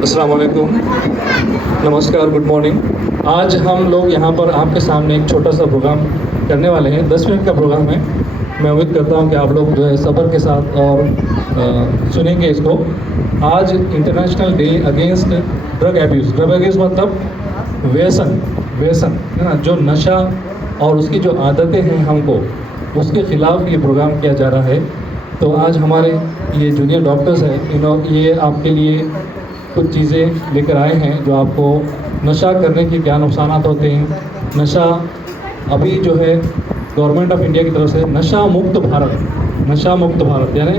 अस्सलाम वालेकुम, नमस्कार, गुड मॉर्निंग। आज हम लोग यहाँ पर आपके सामने एक छोटा सा प्रोग्राम करने वाले हैं। 10 मिनट का प्रोग्राम है। मैं उम्मीद करता हूँ कि आप लोग जो है सब्र के साथ और सुनेंगे इसको। आज international day against drug abuse. Drug abuse मतलब व्यसन है ना, जो नशा और उसकी जो आदतें हैं हमको, उसके ख़िलाफ़ ये प्रोग्राम किया जा रहा है। तो आज हमारे ये जूनियर डॉक्टर्स हैं, ये आपके लिए कुछ चीज़ें लेकर आए हैं जो आपको नशा करने के क्या नुकसान होते हैं। नशा अभी जो है गवर्नमेंट ऑफ इंडिया की तरफ से नशा मुक्त भारत यानी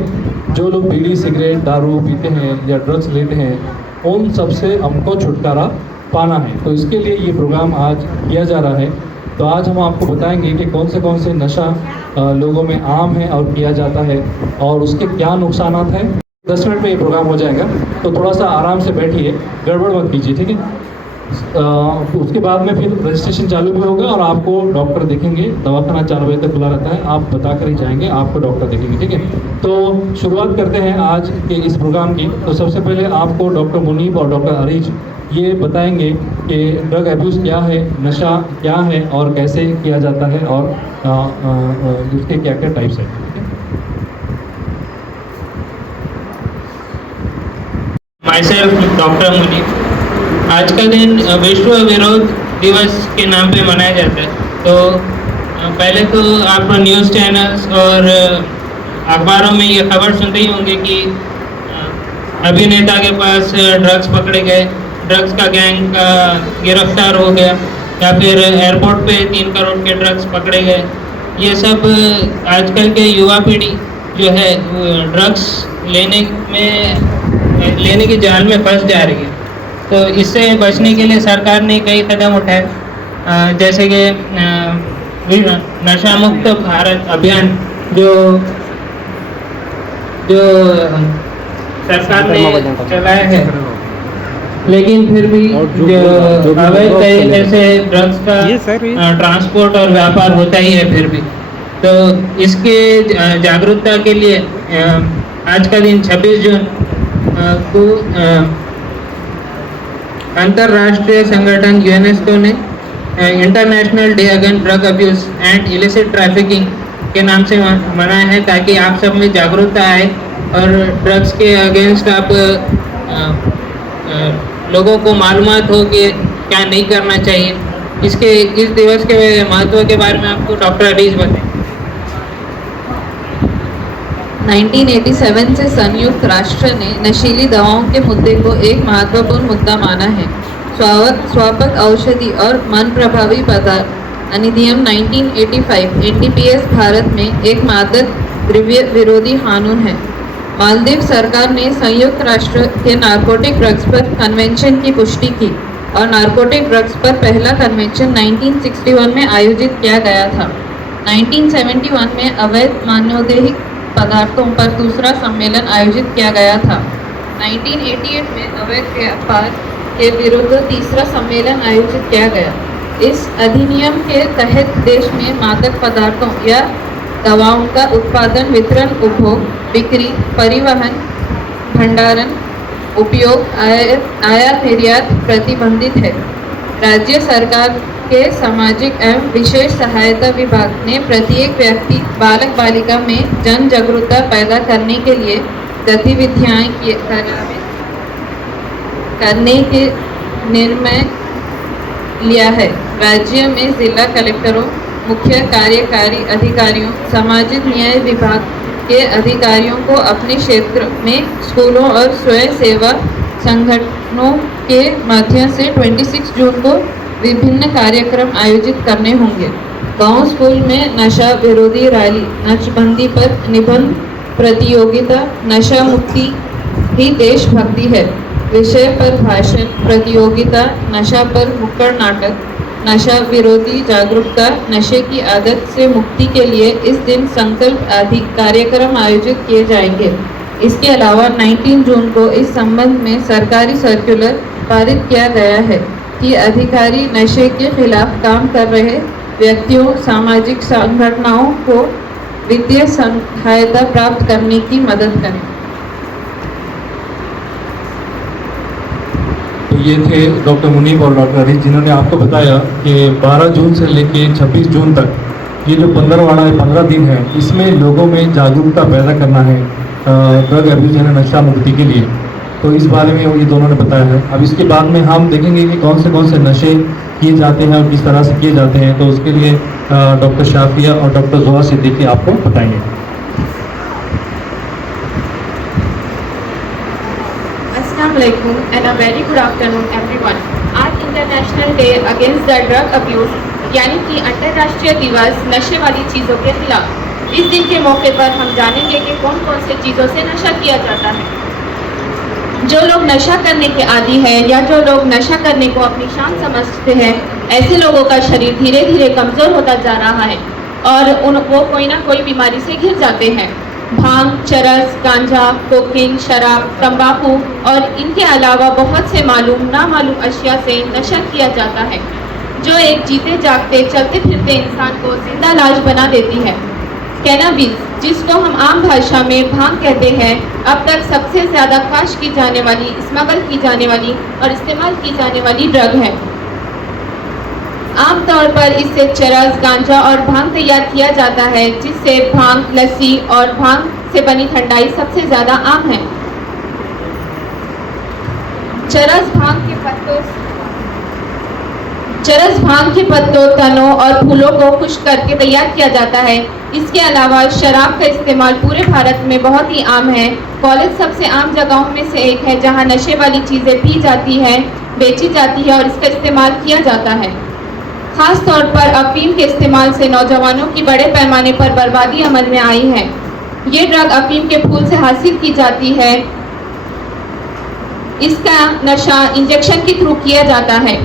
जो लोग बीड़ी सिगरेट दारू पीते हैं या ड्रग्स लेते हैं, उन सब से हमको छुटकारा पाना है। तो इसके लिए ये प्रोग्राम आज किया जा रहा है। तो आज हम आपको बताएंगे कि कौन से नशा लोगों में आम है और किया जाता है और उसके क्या नुकसान हैं। 10 मिनट में ये प्रोग्राम हो जाएगा, तो थोड़ा सा आराम से बैठिए, गड़बड़ मत कीजिए, ठीक है। उसके बाद में फिर रजिस्ट्रेशन चालू भी होगा और आपको डॉक्टर देखेंगे। दवाखाना 4 बजे तक खुला रहता है, आप बता कर ही जाएंगे, आपको डॉक्टर देखेंगे, ठीक है। तो शुरुआत करते हैं आज के इस प्रोग्राम की। तो सबसे पहले आपको डॉक्टर मुनीब और डॉक्टर अरीज ये बताएंगे कि ड्रग एब्यूज़ क्या है, नशा क्या है और कैसे किया जाता है और उसके क्या क्या टाइप्स हैं। Myself doctor Munib. आज का दिन विश्व विरोध दिवस के नाम पे मनाया जाता है। तो पहले तो आप न्यूज़ चैनल्स और अखबारों में ये खबर सुनते ही होंगे कि अभिनेता के पास ड्रग्स पकड़े गए, ड्रग्स का गैंग गिरफ्तार हो गया, या फिर एयरपोर्ट पे 3 करोड़ के ड्रग्स पकड़े गए। ये सब आजकल के युवा पीढ़ी जो है ड्रग्स लेने की जाल में फंस जा रही है। तो इससे बचने के लिए सरकार ने कई कदम उठाए, जैसे कि नशा मुक्त भारत अभियान जो सरकार ने चलाया है। लेकिन फिर भी जो अवैध तरीके से ड्रग्स का ट्रांसपोर्ट और व्यापार होता ही है फिर भी। तो इसके जागरूकता के लिए आज का दिन 26 जून को अंतर्राष्ट्रीय संगठन यूनेस्को ने international day against drug abuse and illicit trafficking के नाम से मनाया है, ताकि आप सब में जागरूकता आए और ड्रग्स के अगेंस्ट आप लोगों को मालूमात हो कि क्या नहीं करना चाहिए। इस दिवस के महत्व के बारे में आपको डॉक्टर अरीज बताएं। 1987 से संयुक्त राष्ट्र ने नशीली दवाओं के मुद्दे को एक महत्वपूर्ण मुद्दा माना है। स्वापक औषधि और मन प्रभावी पदार्थ अधिनियम 1985 एनडीपीएस भारत में एक मादक द्रव्य विरोधी कानून है। मालदीव सरकार ने संयुक्त राष्ट्र के नारकोटिक ड्रग्स पर कन्वेंशन की पुष्टि की और नारकोटिक ड्रग्स पर पहला कन्वेंशन 1961 में आयोजित किया गया था। 1971 में अवैध मानवदेहिक पदार्थों पर दूसरा सम्मेलन आयोजित किया गया था। 1988 में अवैध व्यापार के विरुद्ध तीसरा सम्मेलन आयोजित किया गया। इस अधिनियम के तहत देश में मादक पदार्थों या दवाओं का उत्पादन, वितरण, उपभोग, बिक्री, परिवहन, भंडारण, उपयोग, आयात निर्यात प्रतिबंधित है। राज्य सरकार के सामाजिक एवं विशेष सहायता विभाग ने प्रत्येक व्यक्ति बालक बालिका में जन जागरूकता पैदा करने के लिए गतिविधियां करने के निर्णय लिया है। राज्य में जिला कलेक्टरों, मुख्य कार्यकारी अधिकारियों, सामाजिक न्याय विभाग के अधिकारियों को अपने क्षेत्र में स्कूलों और स्वयं सेवा संगठनों के माध्यम से 26 जून को विभिन्न कार्यक्रम आयोजित करने होंगे। गांव स्कूल में नशा विरोधी रैली, नशबंदी पर निबंध प्रतियोगिता, नशा मुक्ति ही देशभक्ति है विषय पर भाषण प्रतियोगिता, नशा पर नुक्कड़ नाटक, नशा विरोधी जागरूकता, नशे की आदत से मुक्ति के लिए इस दिन संकल्प आदि कार्यक्रम आयोजित किए जाएंगे। इसके अलावा 19 जून को इस संबंध में सरकारी सर्कुलर पारित किया गया है कि अधिकारी नशे के खिलाफ काम कर रहे व्यक्तियों, सामाजिक संगठनों को वित्तीय सहायता प्राप्त करने की मदद करें। ये थे डॉक्टर मुनीब और डॉक्टर हरीश, जिन्होंने आपको बताया कि 12 जून से लेके 26 जून तक ये जो 15वाड़ा है, 15 दिन है, इसमें लोगों में जागरूकता पैदा करना है ड्रग एब्यूज यानी नशा मुक्ति के लिए। तो इस बारे में ये दोनों ने बताया है। अब इसके बाद में हम देखेंगे कि कौन से नशे किए जाते हैं और किस तरह से किए जाते हैं। तो उसके लिए डॉक्टर शाफिया और डॉक्टर जोआ सिद्दीकी आपको बताएंगे। Assalamu alaikum and a very good afternoon everyone. आज international day against the drug abuse यानी कि अंतर्राष्ट्रीय दिवस नशे वाली चीज़ों के खिलाफ। इस दिन के मौके पर हम जानेंगे कि कौन कौन से चीज़ों से नशा किया जाता है। जो लोग नशा करने के आदी हैं या जो लोग नशा करने को अपनी शान समझते हैं, ऐसे लोगों का शरीर धीरे धीरे कमज़ोर होता जा रहा है और वो कोई ना कोई बीमारी से घिर जाते हैं। भांग, चरस, गांजा, कोकीन, शराब, तंबाकू और इनके अलावा बहुत से मालूम नामालूम अशिया से नशा किया जाता है, जो एक जीते जागते चलते फिरते इंसान को जिंदा लाश बना देती है। कैनाबिस, जिसको हम आम भाषा में भांग कहते हैं, अब तक सबसे ज़्यादा काश की जाने वाली, स्मगल की जाने वाली और इस्तेमाल की जाने वाली ड्रग है। आमतौर पर इससे चरस, गांजा और भांग तैयार किया जाता है, जिससे भांग, लस्सी और भांग से बनी ठंडाई सबसे ज़्यादा आम है। चरस भांग के पत्तों, तनों और फूलों को खुश्क करके तैयार किया जाता है। इसके अलावा शराब का इस्तेमाल पूरे भारत में बहुत ही आम है। कॉलेज सबसे आम जगहों में से एक है जहां नशे वाली चीज़ें पी जाती हैं, बेची जाती है और इसका इस्तेमाल किया जाता है। ख़ास तौर पर अफीम के इस्तेमाल से नौजवानों की बड़े पैमाने पर बर्बादी अमल में आई है। ये ड्रग अफीम के फूल से हासिल की जाती है। इसका नशा इंजेक्शन के थ्रू किया जाता है।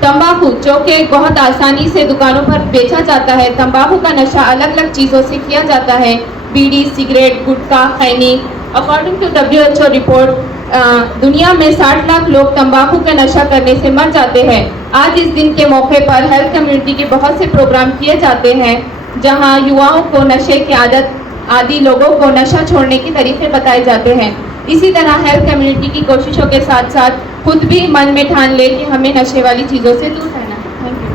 तंबाकू, जो कि बहुत आसानी से दुकानों पर बेचा जाता है, तंबाकू का नशा अलग अलग चीज़ों से किया जाता है। बीड़ी, सिगरेट, गुटखा, खैनी। अकॉर्डिंग टू WHO रिपोर्ट, दुनिया में 60 लाख लोग तंबाकू का नशा करने से मर जाते हैं। आज इस दिन के मौके पर हेल्थ कम्युनिटी के बहुत से प्रोग्राम किए जाते हैं, जहां युवाओं को नशे की आदि लोगों को नशा छोड़ने के तरीके बताए जाते हैं। इसी तरह हेल्थ कम्युनिटी की कोशिशों के साथ साथ खुद भी मन में ठान ले कि हमें नशे वाली चीज़ों से दूर रहना है। Thank you.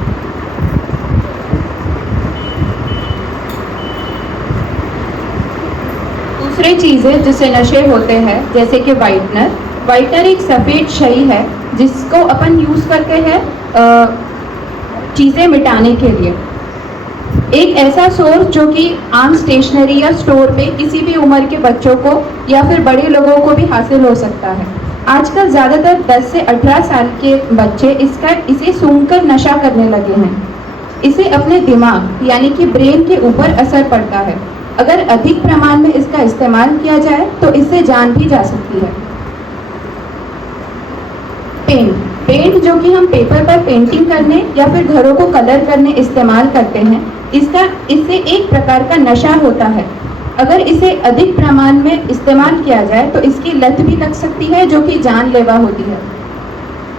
दूसरी चीज़ें जिससे नशे होते हैं, जैसे कि वाइटनर एक सफ़ेद शई है जिसको अपन यूज़ करते हैं चीज़ें मिटाने के लिए। एक ऐसा सोर्स जो कि आम स्टेशनरी या स्टोर पे किसी भी उम्र के बच्चों को या फिर बड़े लोगों को भी हासिल हो सकता है। आजकल ज़्यादातर 10 से 18 साल के बच्चे इसे सूंघकर नशा करने लगे हैं। इसे अपने दिमाग यानी कि ब्रेन के ऊपर असर पड़ता है। अगर अधिक प्रमाण में इसका इस्तेमाल किया जाए तो इससे जान भी जा सकती है। पेंट जो कि हम पेपर पर पेंटिंग करने या फिर घरों को कलर करने इस्तेमाल करते हैं, इससे एक प्रकार का नशा होता है। अगर इसे अधिक प्रमाण में इस्तेमाल किया जाए तो इसकी लत भी लग सकती है, जो कि जानलेवा होती है।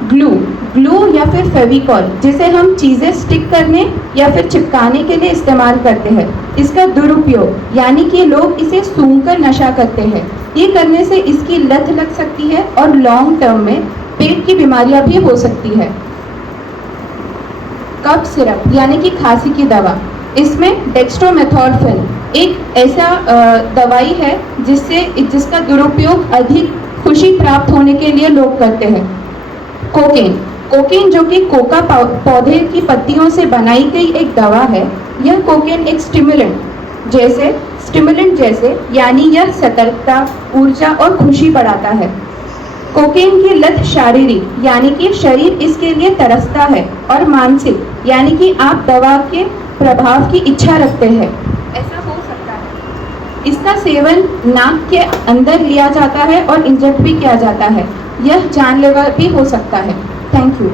ग्लू या फिर फेविकॉल, जिसे हम चीज़ें स्टिक करने या फिर चिपकाने के लिए इस्तेमाल करते हैं, इसका दुरुपयोग यानी कि लोग इसे सूंघकर नशा करते हैं। ये करने से इसकी लत लग सकती है और लॉन्ग टर्म में पेट की बीमारियां भी हो सकती है। कफ सिरप यानी कि खांसी की दवा, इसमें डेक्स्ट्रोमेथोर्फिन एक ऐसा दवाई है जिसका दुरुपयोग अधिक खुशी प्राप्त होने के लिए लोग करते हैं। कोकेन जो कि कोका पौधे की पत्तियों से बनाई गई एक दवा है। यह कोकेन एक स्टिमुलेंट जैसे यानी यह सतर्कता, ऊर्जा और खुशी बढ़ाता है। कोकेन की लत शारीरिक यानी कि शरीर इसके लिए तरसता है, और मानसिक यानी कि आप दवा के प्रभाव की इच्छा रखते हैं। ऐसा हो सकता है। इसका सेवन नाक के अंदर लिया जाता है और इंजेक्ट भी किया जाता है। यह जानलेवा भी हो सकता है। Thank you.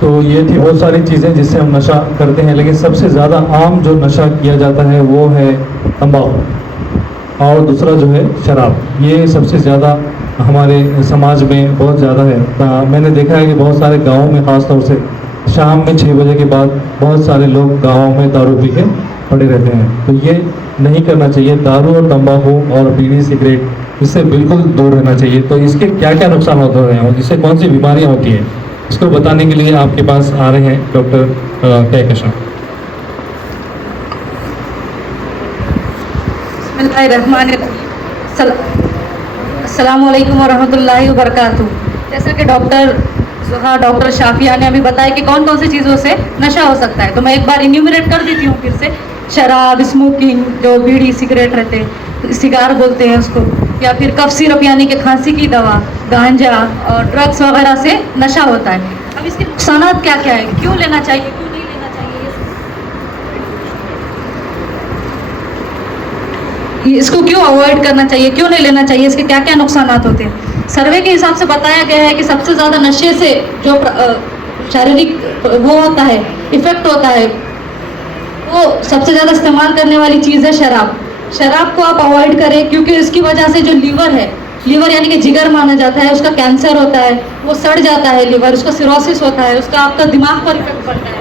तो ये थी बहुत सारी चीज़ें जिससे हम नशा करते हैं, लेकिन सबसे ज़्यादा आम जो नशा किया जाता है वो है तंबाकू और दूसरा जो है शराब। ये सबसे ज़्यादा हमारे समाज में बहुत ज़्यादा है। मैंने देखा है कि बहुत सारे गाँवों में ख़ास तौर से शाम में 6 बजे के बाद बहुत सारे लोग गाँवों में दारू पी के पड़े रहते हैं। तो ये नहीं करना चाहिए। दारू और तंबाकू और बीड़ी सिगरेट इससे बिल्कुल दूर रहना चाहिए। तो इसके क्या क्या नुकसान होते हैं और इससे कौन सी बीमारियां होती हैं, इसको बताने के लिए आपके पास आ रहे हैं डॉक्टर कहकशां। अस्सलामुअलैकुम वरहमतुल्लाहि वबरकातुहू। जैसा कि डॉक्टर शाफिया ने अभी बताया कि कौन कौन सी चीज़ों से नशा हो सकता है, तो मैं एक बार इन्यूमरेट कर देती हूँ फिर से। शराब, स्मोकिंग, जो बीड़ी सिगरेट रहते हैं, सिगार बोलते हैं उसको, या फिर कफ सिरप यानी कि खांसी की दवा, गांजा और ड्रग्स वगैरह से नशा होता है। अब इसके नुकसान क्या क्या है, क्यों लेना चाहिए, क्यों नहीं लेना चाहिए, इसको क्यों अवॉइड करना चाहिए, क्यों नहीं लेना चाहिए, इसके क्या क्या नुकसान होते हैं। सर्वे के हिसाब से बताया गया है कि सबसे ज़्यादा नशे से जो शारीरिक वो होता है, इफेक्ट होता है, वो सबसे ज़्यादा इस्तेमाल करने वाली चीज़ है शराब। शराब को आप अवॉइड करें, क्योंकि इसकी वजह से जो लीवर है, लीवर यानी कि जिगर माना जाता है, उसका कैंसर होता है, वो सड़ जाता है लीवर, उसका सिरोसिस होता है, उसका आपका दिमाग पर इफेक्ट पड़ता है।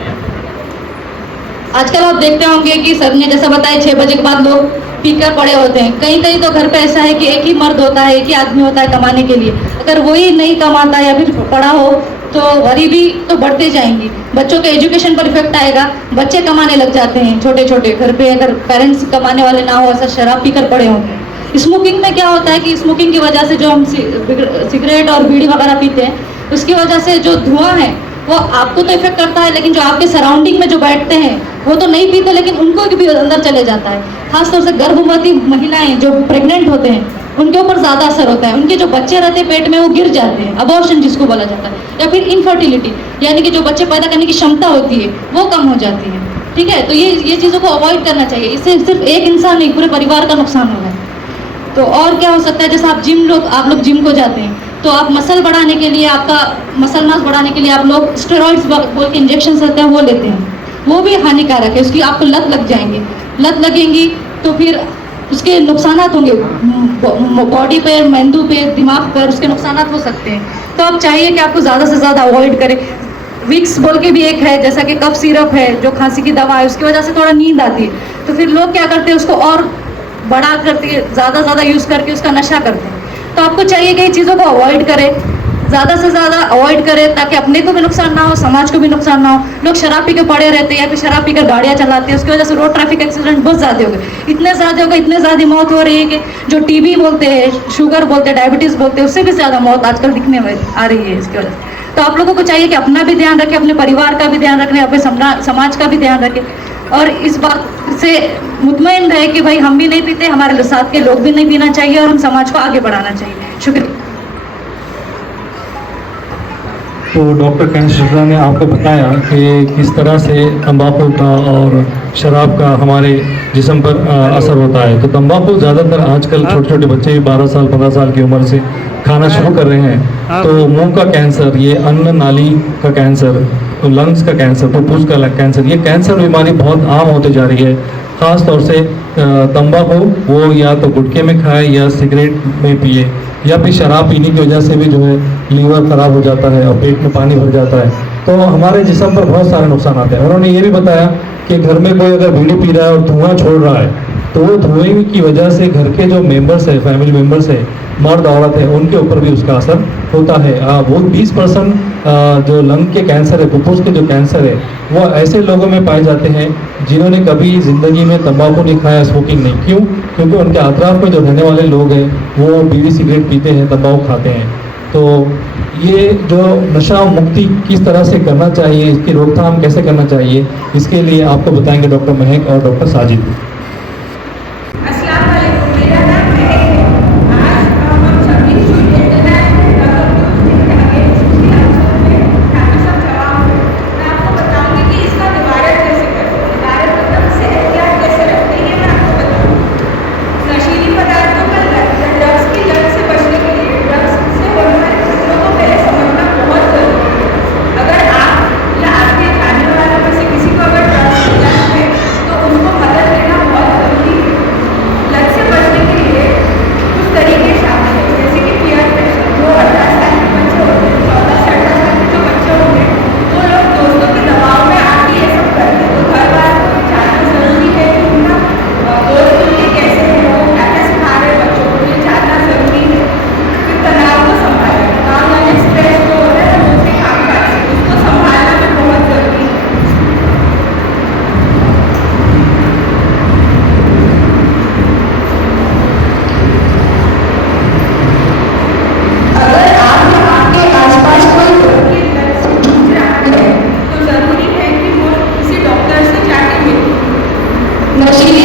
आजकल आप देखते होंगे कि सर ने जैसा बताया 6 बजे के बाद लोग पीकर पड़े होते हैं। कहीं कहीं तो घर पे ऐसा है कि एक ही मर्द होता है, एक ही आदमी होता है कमाने के लिए। अगर वही नहीं कमाता या फिर पड़ा हो तो गरीबी तो बढ़ते जाएंगी, बच्चों के एजुकेशन पर इफेक्ट आएगा, बच्चे कमाने लग जाते हैं छोटे छोटे। घर पे अगर पेरेंट्स कमाने वाले ना हो, ऐसा शराब पीकर पड़े होंगे। स्मोकिंग में क्या होता है कि स्मोकिंग की वजह से जो हम सिगरेट और बीड़ी वगैरह पीते हैं, उसकी वजह से जो धुआं है वो आपको तो इफेक्ट करता है, लेकिन जो आपके सराउंडिंग में जो बैठते हैं वो तो नहीं पीते, लेकिन उनको भी अंदर चले जाता है। खासतौर से गर्भवती महिलाएं जो प्रेग्नेंट होते हैं, उनके ऊपर ज़्यादा असर होता है। उनके जो बच्चे रहते हैं पेट में वो गिर जाते हैं, अबॉर्शन जिसको बोला जाता है, या फिर इनफर्टिलिटी यानी कि जो बच्चे पैदा करने की क्षमता होती है वो कम हो जाती है। ठीक है, तो ये चीज़ों को अवॉइड करना चाहिए। इससे सिर्फ एक इंसान नहीं, पूरे परिवार का नुकसान होगा। तो और क्या हो सकता है, जैसे आप लोग जिम को जाते हैं, तो आप मसल बढ़ाने के लिए, आपका मसल मास बढ़ाने के लिए आप लोग स्टेरॉइड्स बोल के इंजेक्शन रहते हैं वो लेते हैं, वो भी हानिकारक है। उसकी आपको लत लग जाएंगी, लत लगेंगी तो फिर उसके नुकसान होंगे बॉडी पे, मेंदू पे, दिमाग पर, उसके नुकसान हो सकते हैं। तो आप चाहिए कि आपको ज़्यादा से ज़्यादा अवॉइड करें। विक्स बोल के भी एक है, जैसा कि कफ सिरप है, जो खांसी की दवा है, उसकी वजह से थोड़ा नींद आती है, तो फिर लोग क्या करते हैं, उसको और बड़ा करते, ज़्यादा यूज़ करके उसका नशा करते हैं। तो आपको चाहिए कि ये चीज़ों को अवॉइड करें, ज़्यादा से ज़्यादा अवॉइड करें, ताकि अपने को भी नुकसान ना हो, समाज को भी नुकसान ना हो। लोग शराब पी के पड़े रहते हैं या फिर शराब पीकर गाड़ियाँ चलाते हैं, उसकी वजह से रोड ट्रैफिक एक्सीडेंट बहुत ज़्यादा हो गए, इतने ज़्यादा मौत हो रही है कि जो टीबी बोलते हैं, शुगर बोलते हैं, डायबिटीज़ बोलते हैं, उससे भी ज़्यादा मौत आजकल दिखने में आ रही है इसकी वजह से। तो आप लोगों को चाहिए कि अपना भी ध्यान रखें, अपने परिवार का भी ध्यान रखें, अपने समाज का भी ध्यान रखें, और इस बात से मुतमईन रहे कि भाई हम भी नहीं पीते, हमारे साथ के लोग भी नहीं पीना चाहिए, और हम समाज को आगे बढ़ाना चाहिए। शुक्रिया। तो डॉक्टर कहकशां ने आपको बताया कि किस तरह से तंबाकू का और शराब का हमारे जिस्म पर असर होता है। तो तंबाकू ज़्यादातर आजकल छोटे छोटे बच्चे 12 साल 15 साल की उम्र से खाना शुरू कर रहे हैं। तो मुंह का कैंसर, ये अन्न नाली का कैंसर, तो लंग्स का कैंसर, फुफ्फुस का कैंसर, ये कैंसर बीमारी बहुत आम होते जा रही है। ख़ास तौर से तंबाकू वो या तो गुटखे में खाए या सिगरेट में पिए, या फिर शराब पीने की वजह से भी जो है लीवर ख़राब हो जाता है और पेट में पानी भर जाता है। तो हमारे जिस्म पर बहुत सारे नुकसान आते हैं। उन्होंने ये भी बताया कि घर में कोई अगर बीड़ी पी रहा है और धुआं छोड़ रहा है, तो वो धुएं की वजह से घर के जो मेंबर्स है, फैमिली मेंबर्स है, मर्द औरत है, उनके ऊपर भी उसका असर होता है। वो 20% जो लंग के कैंसर है, फुफ्फुस के जो कैंसर है, वो ऐसे लोगों में पाए जाते हैं जिन्होंने कभी ज़िंदगी में तंबाकू नहीं खाया, स्मोकिंग नहीं। क्यों? क्योंकि उनके अतराफ में जो रहने वाले लोग हैं वो बीड़ी सिगरेट पीते हैं, तंबाकू खाते हैं। तो ये जो नशा मुक्ति किस तरह से करना चाहिए, इसकी रोकथाम कैसे करना चाहिए, इसके लिए आपको बताएंगे डॉक्टर महक और डॉक्टर साजिद। अस्सलाम वालेकुम, मेरा नाम महक है। आज हम सभी इंटरनेशनल ड्रग अब्यूज के अगेंस्ट के अवसर में हैमसम जवाब मैं आपको बताऊंगी कि इसका निवारण कैसे करें। निवारण मतलब सेहतयाब कैसे रखते हैं, मैं आपको बताऊंगी। नशीली पदार्थों का लत, ड्रग्स की लत से बचने के लिए ड्रग्स से होने वाले खतरों को पहले समझना बहुत ज़रूरी है। अगर आप या आपके जानने वालों में से किसी को अगर ड्रग्स की लत है तो उनको मदद लेना नशीली